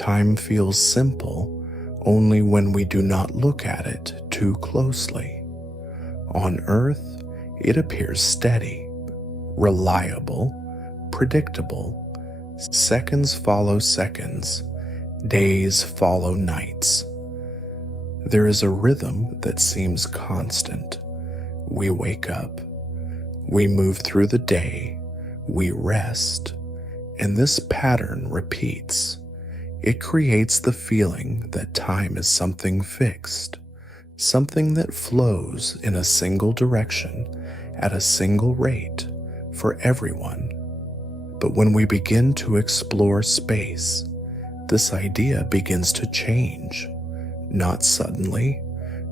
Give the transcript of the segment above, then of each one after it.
Time feels simple only when we do not look at it too closely. On Earth, it appears steady, reliable, predictable. Seconds follow seconds, days follow nights. There is a rhythm that seems constant. We wake up, we move through the day, we rest, and this pattern repeats. It creates the feeling that time is something fixed, something that flows in a single direction at a single rate for everyone. But when we begin to explore space, this idea begins to change, not suddenly,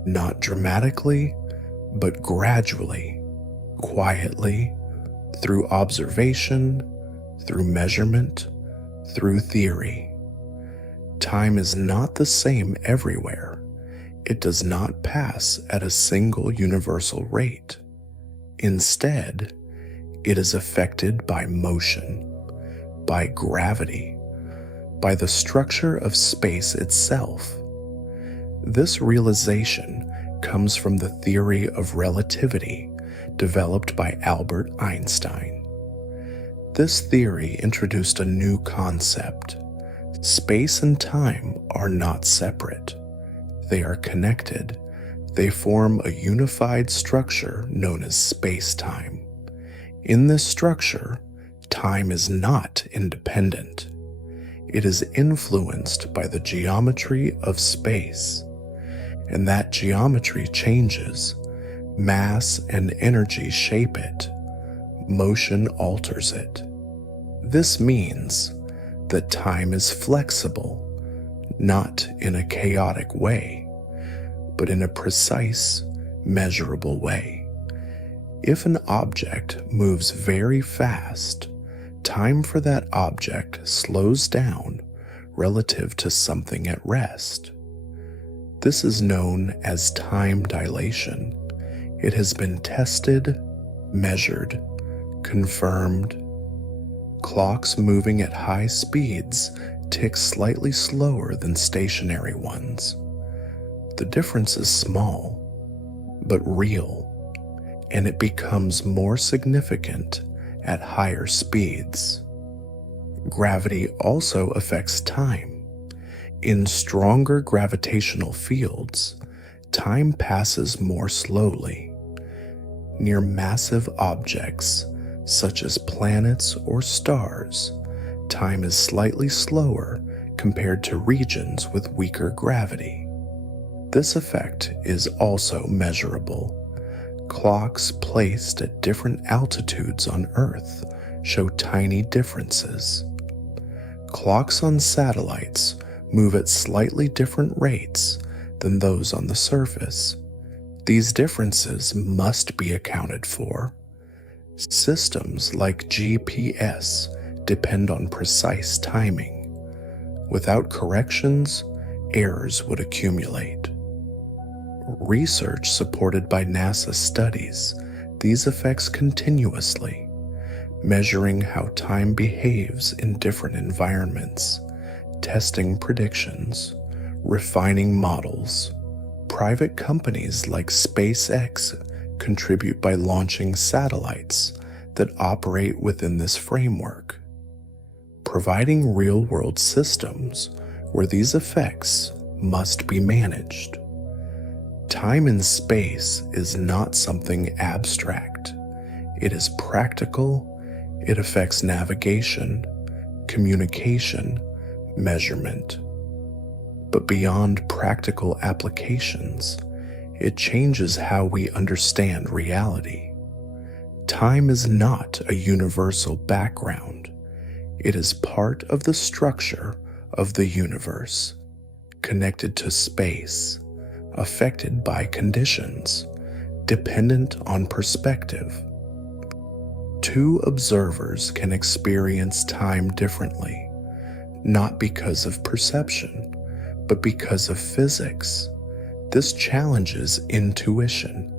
not dramatically, but gradually, quietly, through observation, through measurement, through theory. Time is not the same everywhere. It does not pass at a single universal rate. Instead, it is affected by motion, by gravity, by the structure of space itself. This realization comes from the theory of relativity developed by Albert Einstein. This theory introduced a new concept. Space and time are not separate. They are connected. They form a unified structure known as space-time. In this structure, time is not independent. It is influenced by the geometry of space, and that geometry changes. Mass and energy shape it. Motion alters it. This means that time is flexible, not in a chaotic way, but in a precise, measurable way. If an object moves very fast, time for that object slows down relative to something at rest. This is known as time dilation. It has been tested, measured, confirmed. Clocks moving at high speeds tick slightly slower than stationary ones. The difference is small, but real, and it becomes more significant at higher speeds. Gravity also affects time. In stronger gravitational fields, time passes more slowly. Near massive objects, such as planets or stars, time is slightly slower compared to regions with weaker gravity. This effect is also measurable. Clocks placed at different altitudes on Earth show tiny differences. Clocks on satellites move at slightly different rates than those on the surface. These differences must be accounted for. Systems like GPS depend on precise timing. Without corrections, errors would accumulate. Research supported by NASA studies these effects continuously, measuring how time behaves in different environments, testing predictions, refining models. Private companies like SpaceX contribute by launching satellites that operate within this framework, providing real-world systems where these effects must be managed. Time in space is not something abstract. It is practical. It affects navigation, communication, measurement. But beyond practical applications, it changes how we understand reality. Time is not a universal background. It is part of the structure of the universe, connected to space, affected by conditions, dependent on perspective. Two observers can experience time differently, not because of perception, but because of physics. This challenges intuition.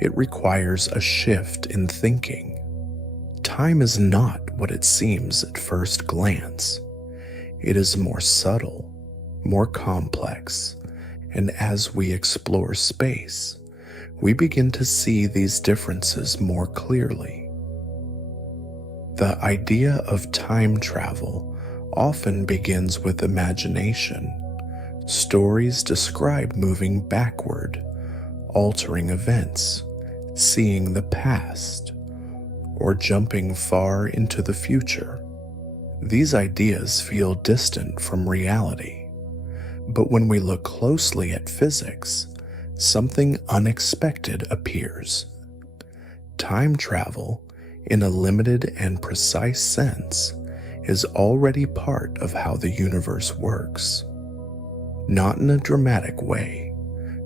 It requires a shift in thinking. Time is not what it seems at first glance. It is more subtle, more complex, and as we explore space, we begin to see these differences more clearly. The idea of time travel often begins with imagination. Stories describe moving backward, altering events, seeing the past, or jumping far into the future. These ideas feel distant from reality, but when we look closely at physics, something unexpected appears. Time travel, in a limited and precise sense, is already part of how the universe works. Not in a dramatic way,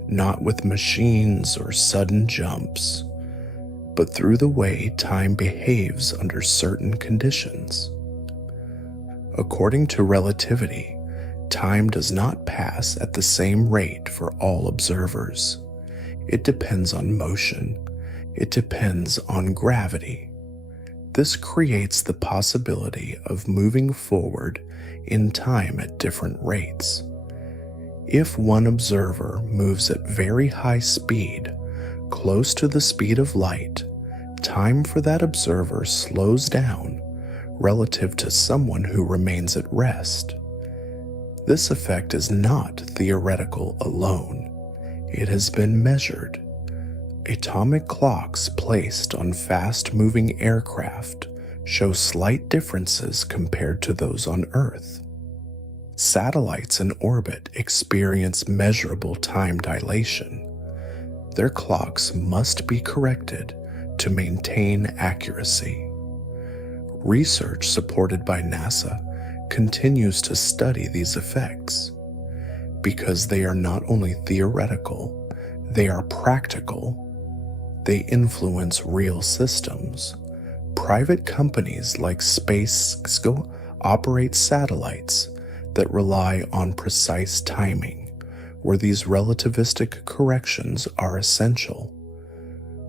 not with machines or sudden jumps, but through the way time behaves under certain conditions. According to relativity, time does not pass at the same rate for all observers. It depends on motion. It depends on gravity. This creates the possibility of moving forward in time at different rates. If one observer moves at very high speed, close to the speed of light, time for that observer slows down relative to someone who remains at rest. This effect is not theoretical alone. It has been measured. Atomic clocks placed on fast-moving aircraft show slight differences compared to those on Earth. Satellites in orbit experience measurable time dilation. Their clocks must be corrected to maintain accuracy. Research supported by NASA continues to study these effects. Because they are not only theoretical, they are practical. They influence real systems. Private companies like SpaceX operate satellites that rely on precise timing, where these relativistic corrections are essential.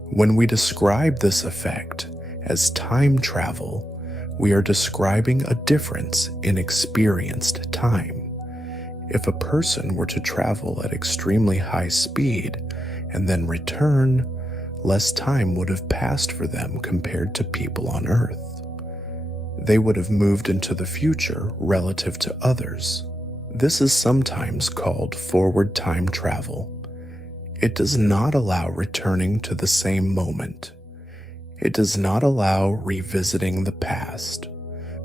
When we describe this effect as time travel, we are describing a difference in experienced time. If a person were to travel at extremely high speed and then return, less time would have passed for them compared to people on Earth. They would have moved into the future relative to others. This is sometimes called forward time travel. It does not allow returning to the same moment. It does not allow revisiting the past,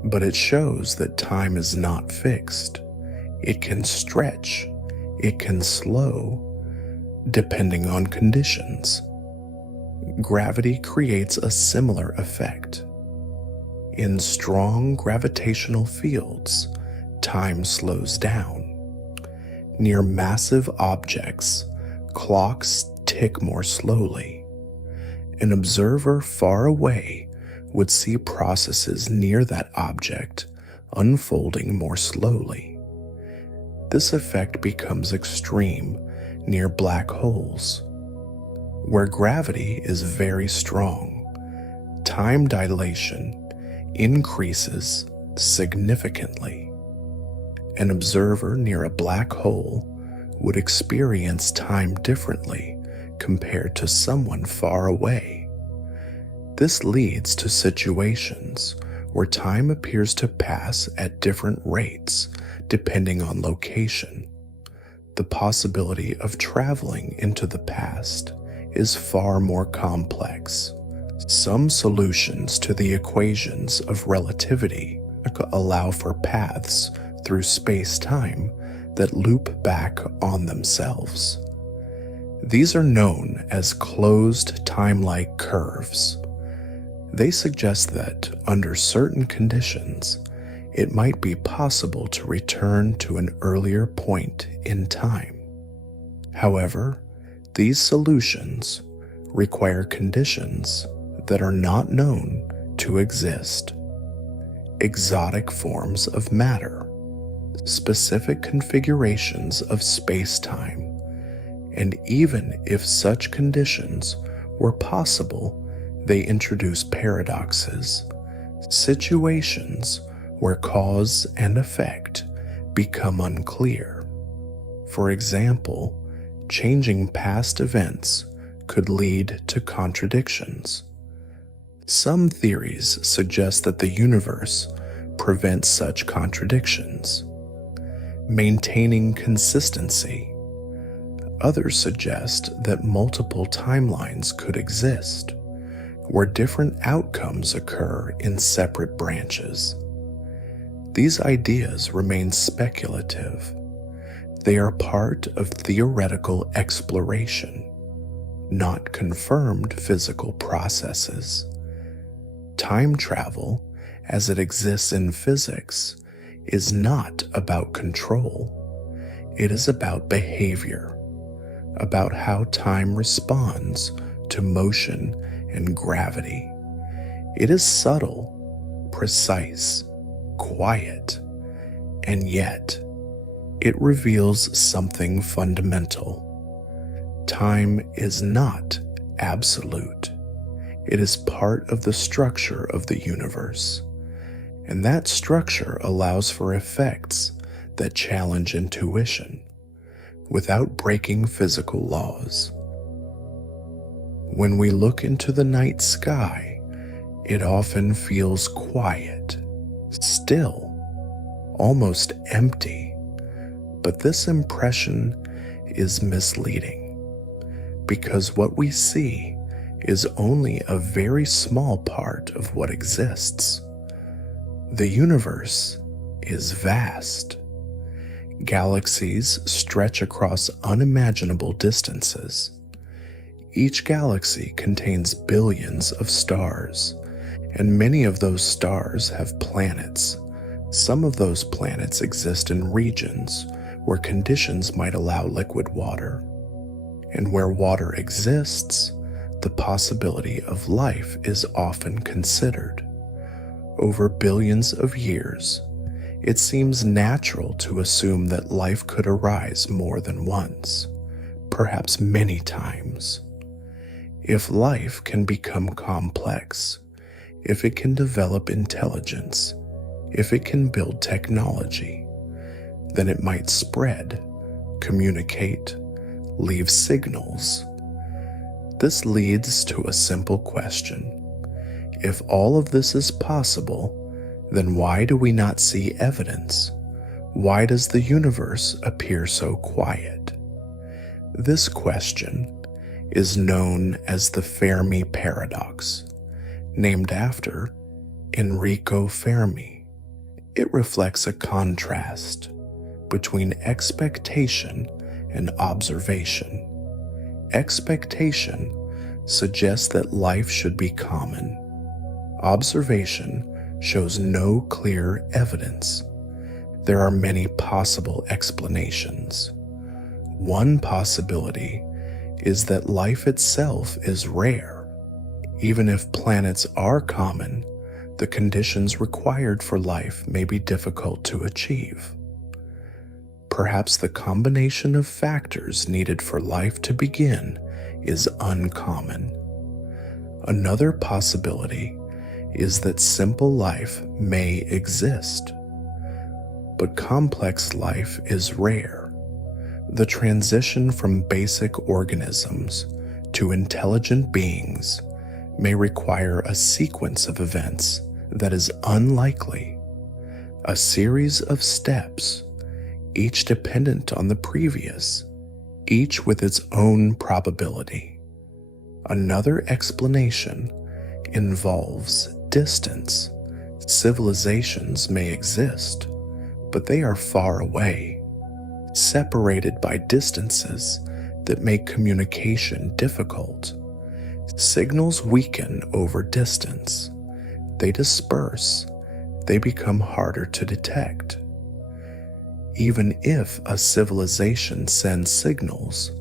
but it shows that time is not fixed. It can stretch, it can slow, depending on conditions. Gravity creates a similar effect. In strong gravitational fields, time slows down. Near massive objects, clocks tick more slowly. An observer far away would see processes near that object unfolding more slowly. This effect becomes extreme near black holes, where gravity is very strong. Time dilation increases significantly. An observer near a black hole would experience time differently compared to someone far away. This leads to situations where time appears to pass at different rates depending on location. The possibility of traveling into the past is far more complex. Some solutions to the equations of relativity allow for paths through space-time that loop back on themselves. These are known as closed time-like curves. They suggest that, under certain conditions, it might be possible to return to an earlier point in time. However, these solutions require conditions that are not known to exist. Exotic forms of matter, specific configurations of space-time, and even if such conditions were possible, they introduce paradoxes, situations where cause and effect become unclear. For example, changing past events could lead to contradictions. Some theories suggest that the universe prevents such contradictions, maintaining consistency. Others suggest that multiple timelines could exist, where different outcomes occur in separate branches. These ideas remain speculative. They are part of theoretical exploration, not confirmed physical processes. Time travel, as it exists in physics, is not about control. It is about behavior, about how time responds to motion and gravity. It is subtle, precise, quiet, and yet it reveals something fundamental. Time is not absolute. It is part of the structure of the universe, and that structure allows for effects that challenge intuition without breaking physical laws. When we look into the night sky, it often feels quiet, still, almost empty, but this impression is misleading because what we see is only a very small part of what exists. The universe is vast. Galaxies stretch across unimaginable distances. Each galaxy contains billions of stars, and many of those stars have planets. Some of those planets exist in regions where conditions might allow liquid water. And where water exists, the possibility of life is often considered. Over billions of years, it seems natural to assume that life could arise more than once, perhaps many times. If life can become complex, if it can develop intelligence, if it can build technology, then it might spread, communicate, leave signals. This leads to a simple question. If all of this is possible, then why do we not see evidence? Why does the universe appear so quiet? This question is known as the Fermi Paradox, named after Enrico Fermi. It reflects a contrast between expectation and observation. Expectation suggests that life should be common. Observation shows no clear evidence. There are many possible explanations. One possibility is that life itself is rare. Even if planets are common, the conditions required for life may be difficult to achieve. Perhaps the combination of factors needed for life to begin is uncommon. Another possibility is that simple life may exist, but complex life is rare. The transition from basic organisms to intelligent beings may require a sequence of events that is unlikely, a series of steps, each dependent on the previous, each with its own probability. Another explanation involves distance. Civilizations may exist, but they are far away, separated by distances that make communication difficult. Signals weaken over distance. They disperse. They become harder to detect. Even if a civilization sends signals,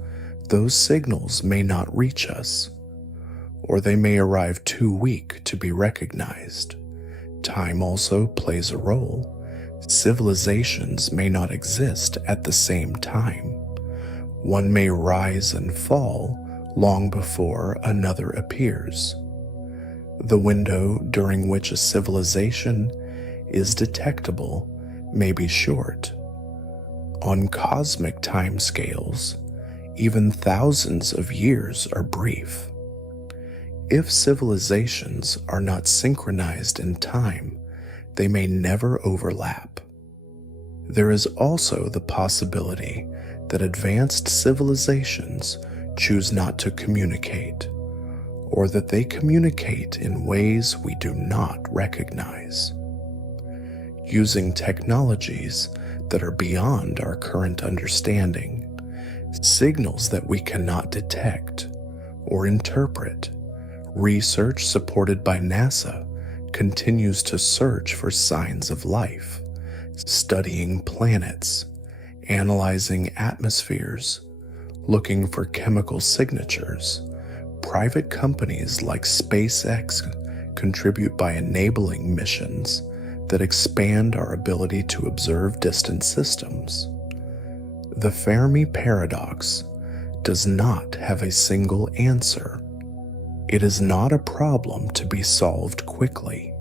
those signals may not reach us, or they may arrive too weak to be recognized. Time also plays a role. Civilizations may not exist at the same time. One may rise and fall long before another appears. The window during which a civilization is detectable may be short, On cosmic timescales, even thousands of years are brief. If civilizations are not synchronized in time, they may never overlap. There is also the possibility that advanced civilizations choose not to communicate, or that they communicate in ways we do not recognize. Using technologies that are beyond our current understanding, signals that we cannot detect or interpret, research supported by NASA continues to search for signs of life, studying planets, analyzing atmospheres, looking for chemical signatures. Private companies like SpaceX contribute by enabling missions that expand our ability to observe distant systems. The Fermi Paradox does not have a single answer. It is not a problem to be solved quickly.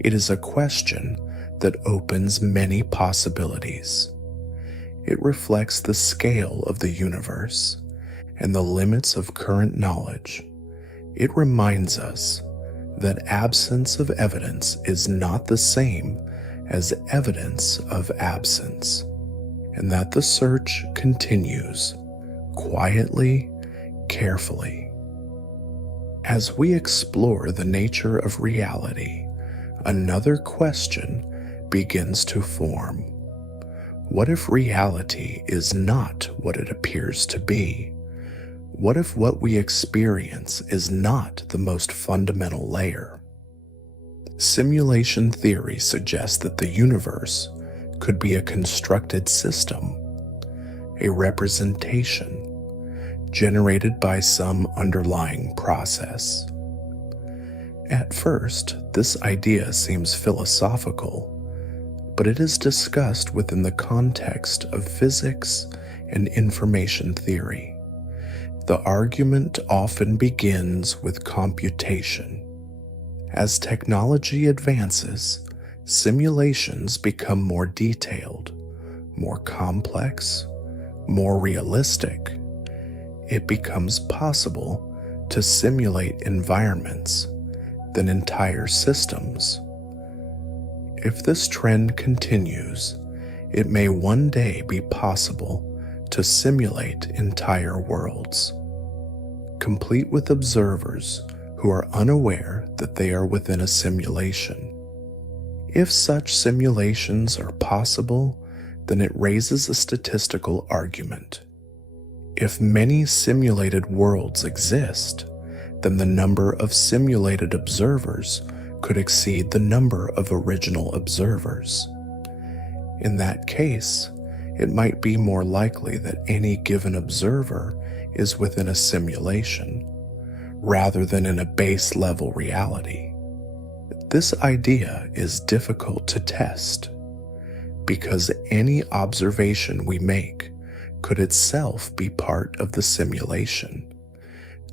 It is a question that opens many possibilities. It reflects the scale of the universe and the limits of current knowledge. It reminds us that absence of evidence is not the same as evidence of absence, and that the search continues quietly, carefully. As we explore the nature of reality, another question begins to form. What if reality is not what it appears to be? What if what we experience is not the most fundamental layer? Simulation theory suggests that the universe could be a constructed system, a representation generated by some underlying process. At first, this idea seems philosophical, but it is discussed within the context of physics and information theory. The argument often begins with computation. As technology advances, simulations become more detailed, more complex, more realistic. It becomes possible to simulate environments, then entire systems. If this trend continues, it may one day be possible to simulate entire worlds, complete with observers who are unaware that they are within a simulation. If such simulations are possible, then it raises a statistical argument. If many simulated worlds exist, then the number of simulated observers could exceed the number of original observers. In that case, it might be more likely that any given observer is within a simulation, rather than in a base-level reality. This idea is difficult to test, because any observation we make could itself be part of the simulation.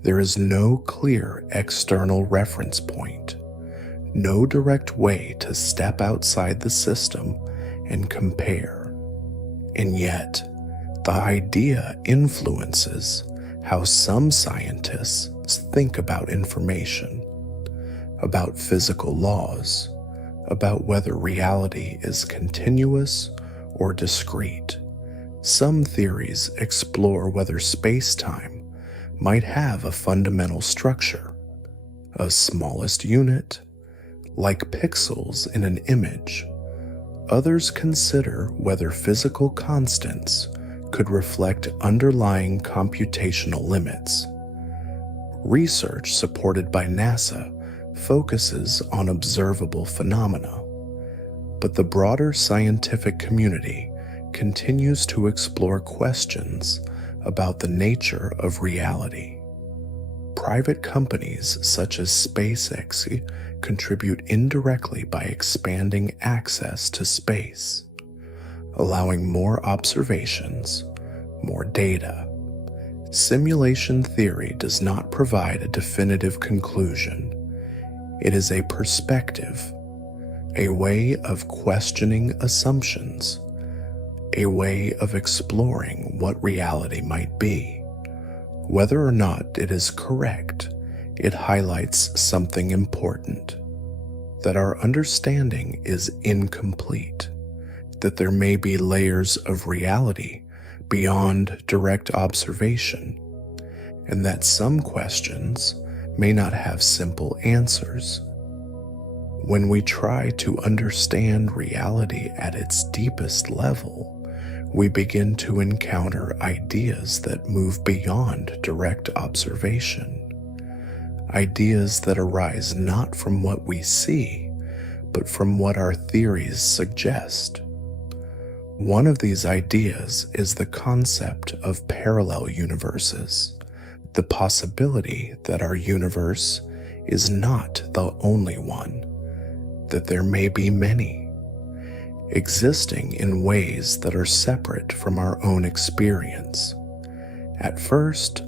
There is no clear external reference point, no direct way to step outside the system and compare. And yet, the idea influences how some scientists think about information, about physical laws, about whether reality is continuous or discrete. Some theories explore whether space-time might have a fundamental structure, a smallest unit, like pixels in an image. Others consider whether physical constants could reflect underlying computational limits. Research supported by NASA focuses on observable phenomena, but the broader scientific community continues to explore questions about the nature of reality. Private companies such as SpaceX contribute indirectly by expanding access to space, allowing more observations, more data. Simulation theory does not provide a definitive conclusion. It is a perspective, a way of questioning assumptions, a way of exploring what reality might be. Whether or not it is correct, it highlights something important: that our understanding is incomplete, that there may be layers of reality beyond direct observation, and that some questions may not have simple answers. When we try to understand reality at its deepest level, we begin to encounter ideas that move beyond direct observation. Ideas that arise not from what we see, but from what our theories suggest. One of these ideas is the concept of parallel universes, the possibility that our universe is not the only one, that there may be many, existing in ways that are separate from our own experience. At first,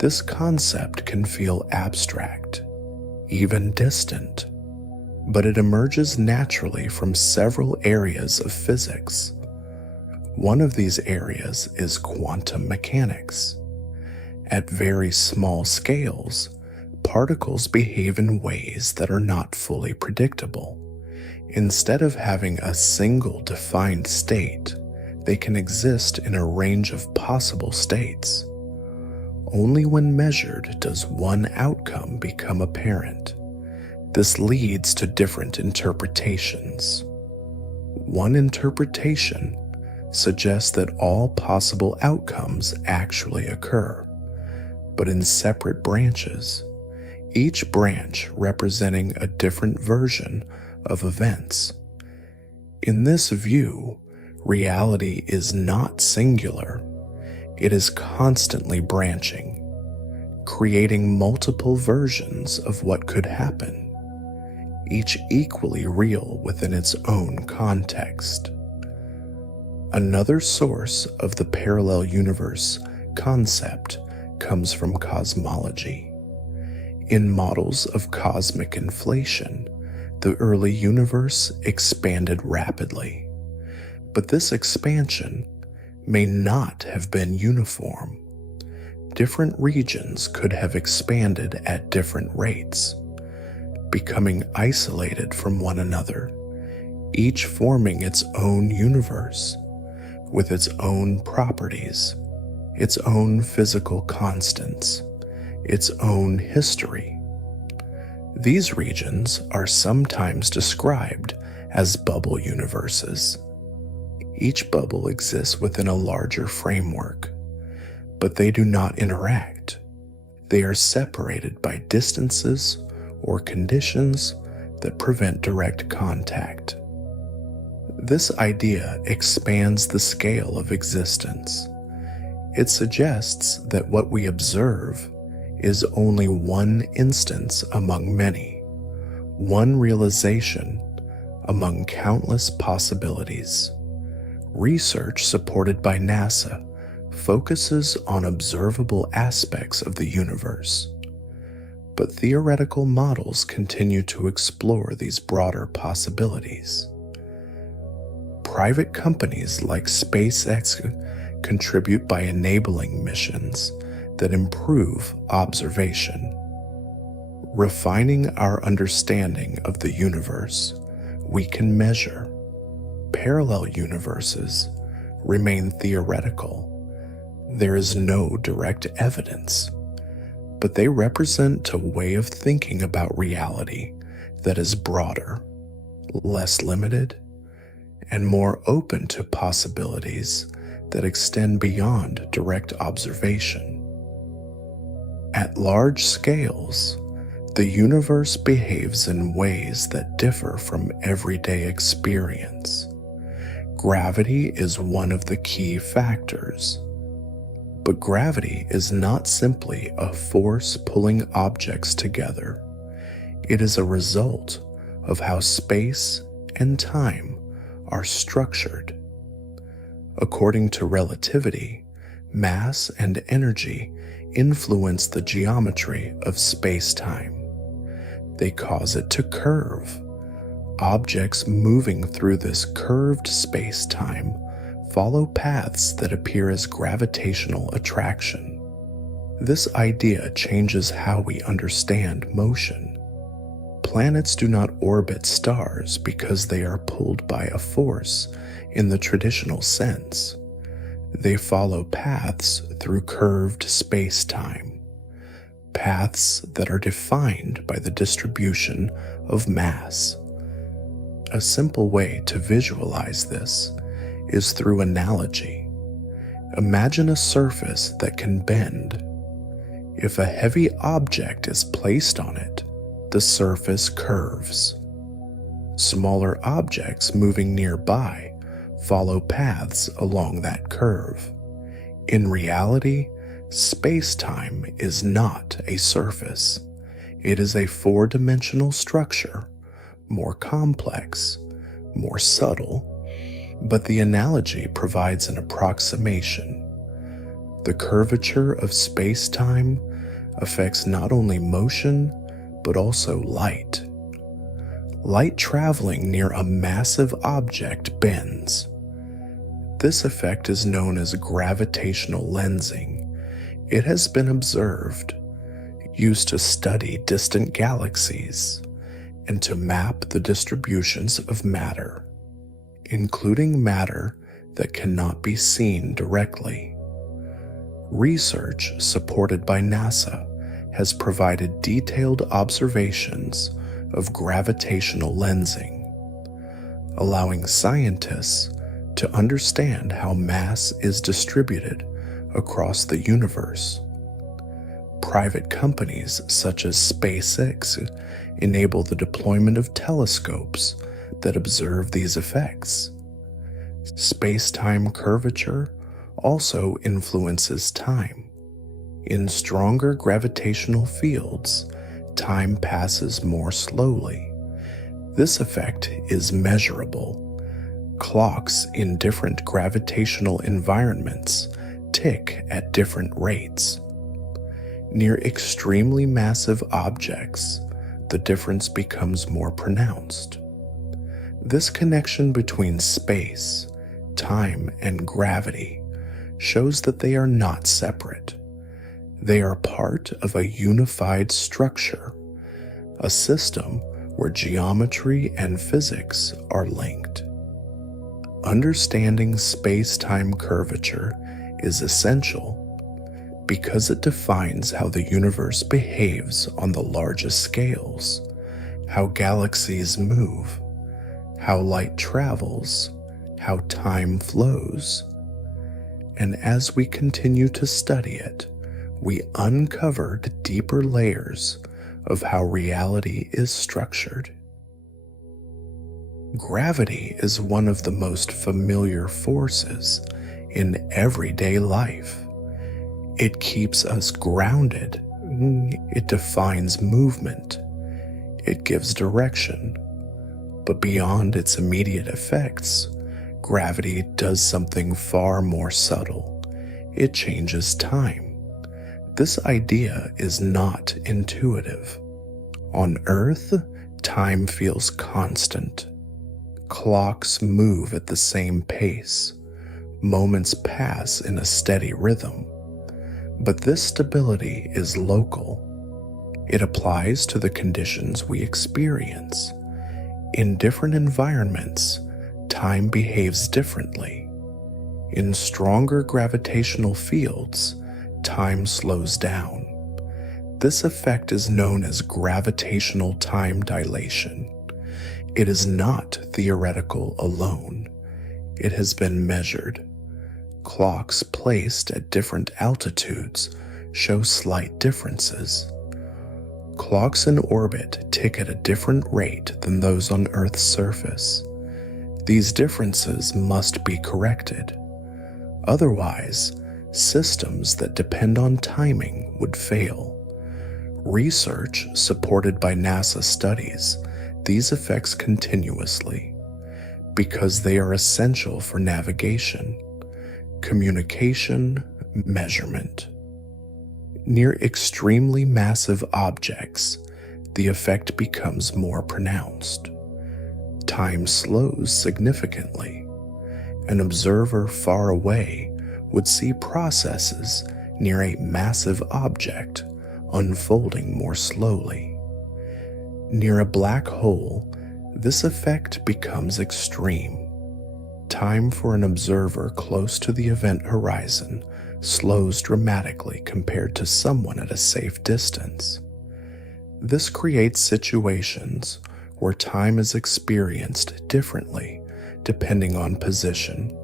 this concept can feel abstract, even distant, but it emerges naturally from several areas of physics. One of these areas is quantum mechanics. At very small scales, particles behave in ways that are not fully predictable. Instead of having a single defined state, they can exist in a range of possible states. Only when measured does one outcome become apparent. This leads to different interpretations. One interpretation suggests that all possible outcomes actually occur, but in separate branches, each branch representing a different version of events. In this view, reality is not singular. It is constantly branching, creating multiple versions of what could happen, each equally real within its own context. Another source of the parallel universe concept comes from cosmology. In models of cosmic inflation, the early universe expanded rapidly, but this expansion may not have been uniform. Different regions could have expanded at different rates, becoming isolated from one another, each forming its own universe, with its own properties, its own physical constants, its own history. These regions are sometimes described as bubble universes. Each bubble exists within a larger framework, but they do not interact. They are separated by distances or conditions that prevent direct contact. This idea expands the scale of existence. It suggests that what we observe is only one instance among many, one realization among countless possibilities. Research supported by NASA focuses on observable aspects of the universe, but theoretical models continue to explore these broader possibilities. Private companies like SpaceX contribute by enabling missions that improve observation. Refining our understanding of the universe, we can measure. Parallel universes remain theoretical. There is no direct evidence, but they represent a way of thinking about reality that is broader, less limited, and more open to possibilities that extend beyond direct observation. At large scales, the universe behaves in ways that differ from everyday experience. Gravity is one of the key factors. But gravity is not simply a force pulling objects together. It is a result of how space and time are structured. According to relativity, mass and energy influence the geometry of space-time. They cause it to curve. Objects moving through this curved space-time follow paths that appear as gravitational attraction. This idea changes how we understand motion. Planets do not orbit stars because they are pulled by a force in the traditional sense. They follow paths through curved space-time, paths that are defined by the distribution of mass. A simple way to visualize this is through analogy. Imagine a surface that can bend. If a heavy object is placed on it, the surface curves. Smaller objects moving nearby follow paths along that curve. In reality, space-time is not a surface. It is a four-dimensional structure, more complex, more subtle, but the analogy provides an approximation. The curvature of space-time affects not only motion, but also light. Light traveling near a massive object bends. This effect is known as gravitational lensing. It has been observed, used to study distant galaxies, and to map the distributions of matter, including matter that cannot be seen directly. Research supported by NASA has provided detailed observations of gravitational lensing, allowing scientists to understand how mass is distributed across the universe. Private companies such as SpaceX enable the deployment of telescopes that observe these effects. Space-time curvature also influences time. In stronger gravitational fields, time passes more slowly. This effect is measurable. Clocks in different gravitational environments tick at different rates. Near extremely massive objects, the difference becomes more pronounced. This connection between space, time, and gravity shows that they are not separate. They are part of a unified structure, a system where geometry and physics are linked. Understanding space-time curvature is essential because it defines how the universe behaves on the largest scales, how galaxies move, how light travels, how time flows. And as we continue to study it, we uncovered deeper layers of how reality is structured. Gravity is one of the most familiar forces in everyday life. It keeps us grounded. It defines movement. It gives direction. But beyond its immediate effects, gravity does something far more subtle. It changes time. This idea is not intuitive. On Earth, time feels constant. Clocks move at the same pace. Moments pass in a steady rhythm. But this stability is local. It applies to the conditions we experience. In different environments, time behaves differently. In stronger gravitational fields, time slows down. This effect is known as gravitational time dilation. It is not theoretical alone. It has been measured. Clocks placed at different altitudes show slight differences. Clocks in orbit tick at a different rate than those on Earth's surface. These differences must be corrected. Otherwise, systems that depend on timing would fail. Research supported by NASA studies these effects continuously because they are essential for navigation, communication, measurement. Near extremely massive objects, the effect becomes more pronounced. Time slows significantly. An observer far away would see processes near a massive object unfolding more slowly. Near a black hole, this effect becomes extreme. Time for an observer close to the event horizon slows dramatically compared to someone at a safe distance. This creates situations where time is experienced differently depending on position.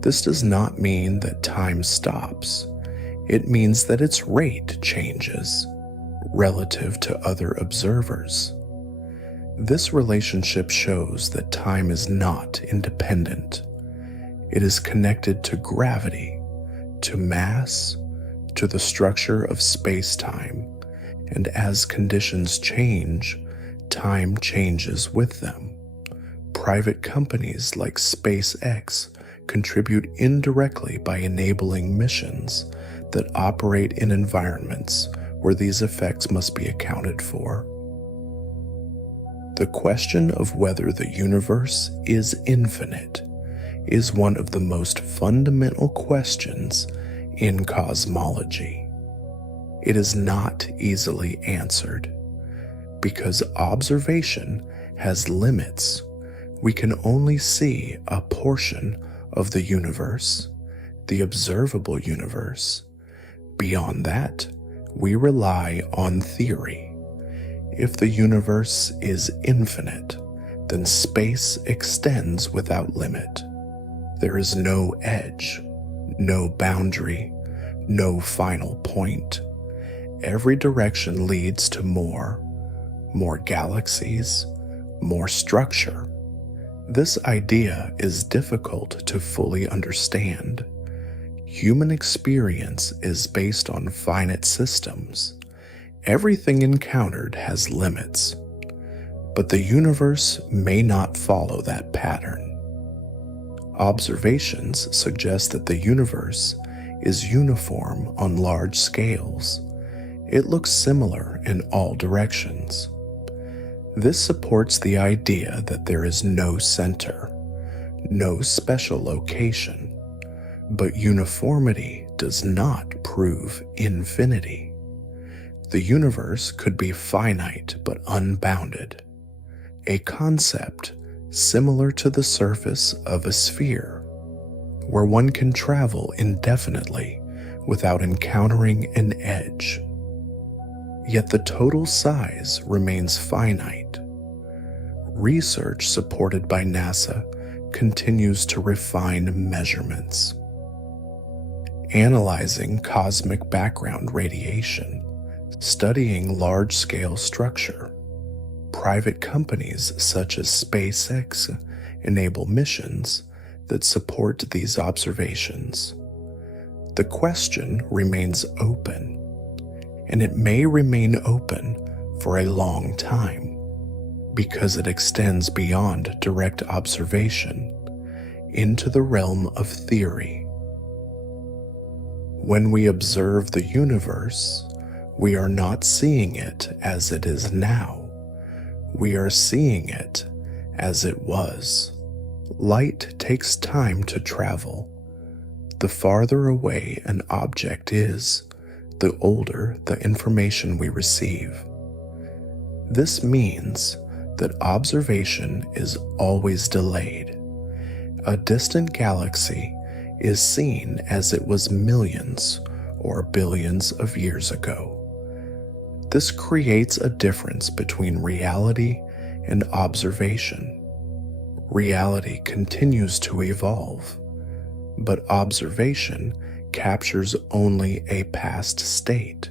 This does not mean that time stops. It means that its rate changes relative to other observers. This relationship shows that time is not independent. It is connected to gravity, to mass, to the structure of space-time, and as conditions change, time changes with them. Private companies like SpaceX contribute indirectly by enabling missions that operate in environments where these effects must be accounted for. The question of whether the universe is infinite is one of the most fundamental questions in cosmology. It is not easily answered. Because observation has limits, we can only see a portion of the universe, the observable universe. Beyond that, we rely on theory. If the universe is infinite, then space extends without limit. There is no edge, no boundary, no final point. Every direction leads to more galaxies, more structure. This idea is difficult to fully understand. Human experience is based on finite systems. Everything encountered has limits, but the universe may not follow that pattern. Observations suggest that the universe is uniform on large scales. It looks similar in all directions. This supports the idea that there is no center, no special location, but uniformity does not prove infinity. The universe could be finite but unbounded, a concept similar to the surface of a sphere, where one can travel indefinitely without encountering an edge. Yet the total size remains finite. Research supported by NASA continues to refine measurements. Analyzing cosmic background radiation, studying large-scale structure. Private companies such as SpaceX enable missions that support these observations. The question remains open, and it may remain open for a long time because it extends beyond direct observation into the realm of theory. When we observe the universe, we are not seeing it as it is now. We are seeing it as it was. Light takes time to travel. The farther away an object is, the older the information we receive. This means that observation is always delayed. A distant galaxy is seen as it was millions or billions of years ago. This creates a difference between reality and observation. Reality continues to evolve, but observation captures only a past state.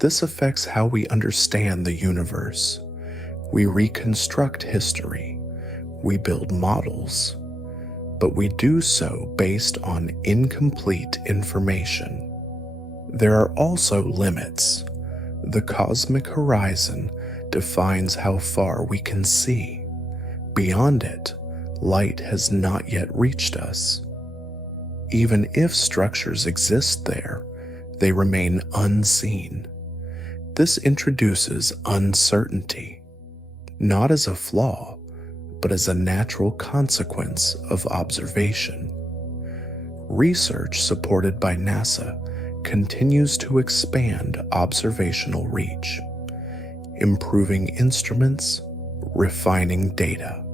This affects how we understand the universe. We reconstruct history. We build models, but we do so based on incomplete information. There are also limits. The cosmic horizon defines how far we can see. Beyond it, light has not yet reached us. Even if structures exist there, they remain unseen. This introduces uncertainty, not as a flaw, but as a natural consequence of observation. Research supported by NASA continues to expand observational reach, improving instruments, refining data.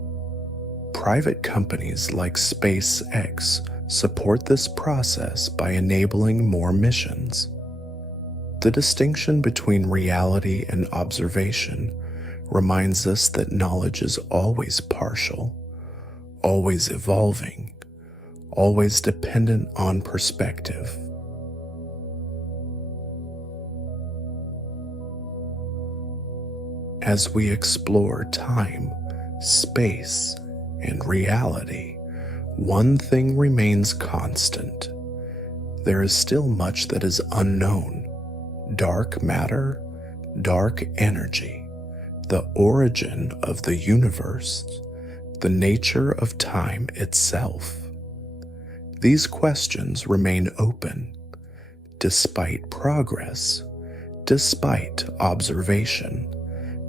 Private companies like SpaceX support this process by enabling more missions. The distinction between reality and observation reminds us that knowledge is always partial, always evolving, always dependent on perspective. As we explore time, space, and reality, one thing remains constant. There is still much that is unknown. Dark matter, dark energy, the origin of the universe, the nature of time itself. These questions remain open, despite progress, despite observation,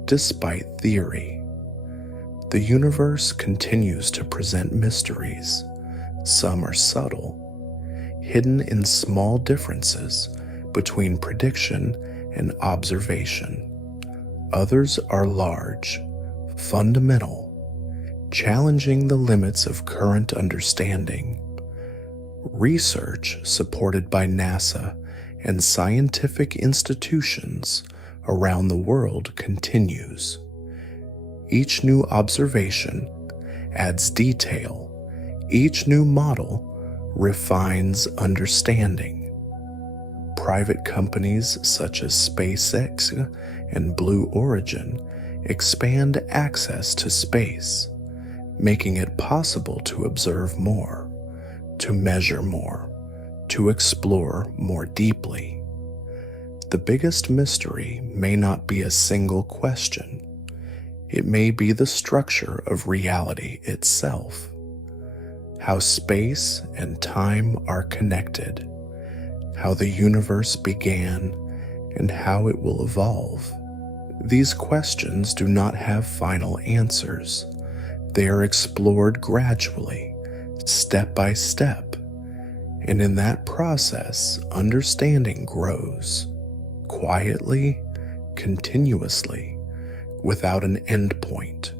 despite theory. The universe continues to present mysteries. Some are subtle, hidden in small differences between prediction and observation. Others are large, fundamental, challenging the limits of current understanding. Research supported by NASA and scientific institutions around the world continues. Each new observation adds detail. Each new model refines understanding. Private companies such as SpaceX and Blue Origin expand access to space, making it possible to observe more, to measure more, to explore more deeply. The biggest mystery may not be a single question. It may be the structure of reality itself, how space and time are connected, how the universe began, and how it will evolve. These questions do not have final answers. They are explored gradually, step by step, and in that process, understanding grows, quietly, continuously, without an end point.